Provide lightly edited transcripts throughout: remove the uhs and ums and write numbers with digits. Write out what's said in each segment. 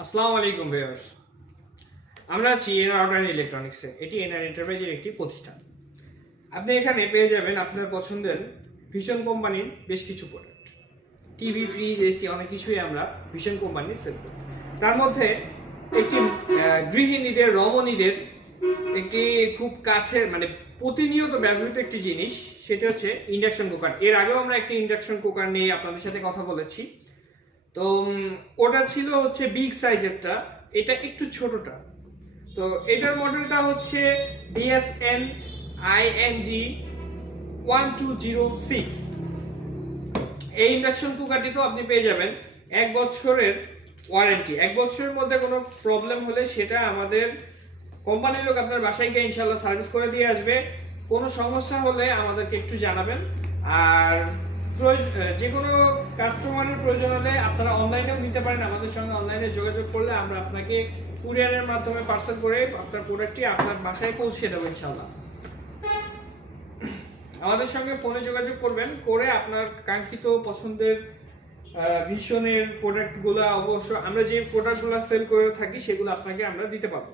আসসালামু আলাইকুম ভিউয়ার্স। আমরা আছি এনআর অটো অ্যান্ড ইলেকট্রনিক্সে। এটি এনআর এন্টারপ্রাইজের একটি প্রতিষ্ঠান। আপনি এখানে পেয়ে যাবেন আপনার পছন্দের ভিশন কোম্পানির বেশ কিছু প্রোডাক্ট। টিভি, ফ্রিজ, এসি অনেক কিছুই আমরা ভিশন কোম্পানির সেল করি। তার মধ্যে একটি গৃহিণীদের, রমণীদের একটি খুব কাছের প্রতিনিয়ত ব্যবহৃত একটি জিনিস, সেটা হচ্ছে ইন্ডাকশন কুকার। এর আগেও আমরা একটি ইন্ডাকশন কুকার নিয়ে আপনাদের সাথে কথা বলেছি। তো ওটা ছিল হচ্ছে বিগ সাইজেরটা, এটা একটু ছোটটা। তো এটার মডেলটা হচ্ছে DSN IND 1206। এই ইন্ডাকশন কুকারটিতেও আপনি পেয়ে যাবেন 1 বছরের ওয়ারেন্টি। 1 বছরের মধ্যে কোনো প্রবলেম হলে সেটা আমাদের কোম্পানির লোক আপনার বাসায় গিয়ে ইনশাল্লাহ সার্ভিস করে দিয়ে আসবে। কোনো সমস্যা হলে আমাদেরকে একটু জানাবেন। আর যে কোনো কাস্টমারের প্রয়োজন হলে আপনারা অনলাইনেও নিতে পারেন। আমাদের সঙ্গে অনলাইনে যোগাযোগ করলে আমরা আপনাকে কুরিয়ারের মাধ্যমে পার্সেল করে আপনার প্রোডাক্টটি আপনার বাসায় পৌঁছে দেবো ইনশাল্লাহ। আমাদের সঙ্গে ফোনে যোগাযোগ করবেন, করে আপনার কাঙ্ক্ষিত পছন্দের ভিশনের প্রোডাক্টগুলো, অবশ্য আমরা যে প্রোডাক্টগুলো সেল করে থাকি সেগুলো আপনাকে আমরা দিতে পারবো।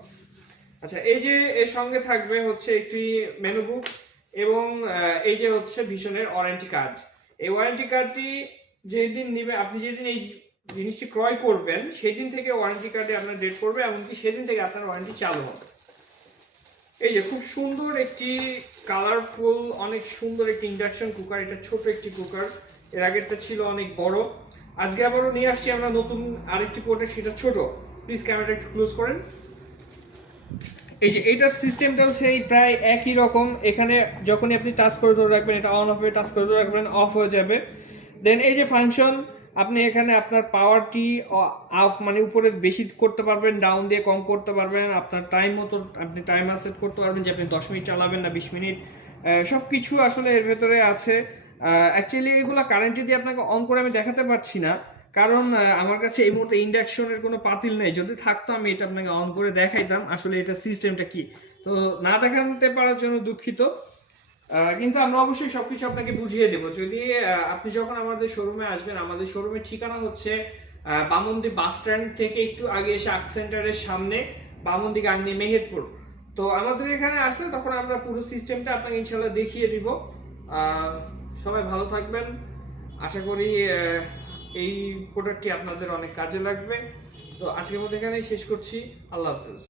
আচ্ছা, এই যে এর সঙ্গে থাকবে হচ্ছে একটি মেনু বুক এবং এই যে হচ্ছে ভিশনের ওয়ারেন্টি কার্ড। এই ওয়ারেন্টি কার্ডটি যেদিন নিবে, আপনি যেদিন এই জিনিসটি ক্রয় করবেন সেদিন থেকে ওয়ারেন্টি কার্ডে আপনার ডেট করবে, এমনকি সেদিন থেকে আপনার ওয়ারেন্টি চালু হবে। এই যে খুব সুন্দর একটি কালারফুল, অনেক সুন্দর একটি ইন্ডাকশন কুকার। এটা ছোট একটি কুকার, এর আগেরটা ছিল অনেক বড়। আজকে আবারও নিয়ে আসছি আমরা নতুন আরেকটি প্রোডাক্ট, সেটা ছোট। প্লিজ ক্যামেরাটা একটু ক্লোজ করেন। এই যে এইটার সিস্টেমটাও সেই প্রায় একই রকম। এখানে যখনই আপনি টাচ করে ধরে রাখবেন এটা অন হবে, টাচ করে ধরে রাখবেন অফ হয়ে যাবে। দেন এই যে ফাংশন, আপনি এখানে আপনার পাওয়ারটি অফ উপরে বেশি করতে পারবেন, ডাউন দিয়ে কম করতে পারবেন। আপনার টাইম মতো আপনি টাইমার সেট করতে পারবেন যে আপনি 10 মিনিট চালাবেন না 20 মিনিট। সব কিছু আসলে এর ভেতরে আছে। অ্যাকচুয়ালি এগুলো কারেন্টলি দিয়ে আপনাকে অন করে আমি দেখাতে পারছি না, কারণ আমার কাছে এই মুহূর্তে ইন্ডাকশনের কোনো পাতিল নেই। যদি থাকতো আমি এটা আপনাকে অন করে দেখাইতাম আসলে এটা সিস্টেমটা কি। তো না দেখাতে পারার জন্য দুঃখিত, কিন্তু আমরা অবশ্যই সবকিছু আপনাকে বুঝিয়ে দেব। যদি আপনি যখন আমাদের শোরুমে আসবেন, আমাদের শোরুমের ঠিকানা হচ্ছে বামন্দি বাস স্ট্যান্ড থেকে একটু আগে এসে আর্ট সেন্টারের সামনে, বামন্দি গাংনী, মেহেরপুর। তো আমাদের এখানে আসলে তখন আমরা পুরো সিস্টেমটা আপনাকে ইনশাল্লাহ দেখিয়ে দিব। সবাই ভালো থাকবেন। আশা করি এই প্রোডাক্টটি আপনাদের অনেক কাজে লাগবে। তো আজকের মধ্যে এখানেই শেষ করছি। আল্লাহ হাফেজ।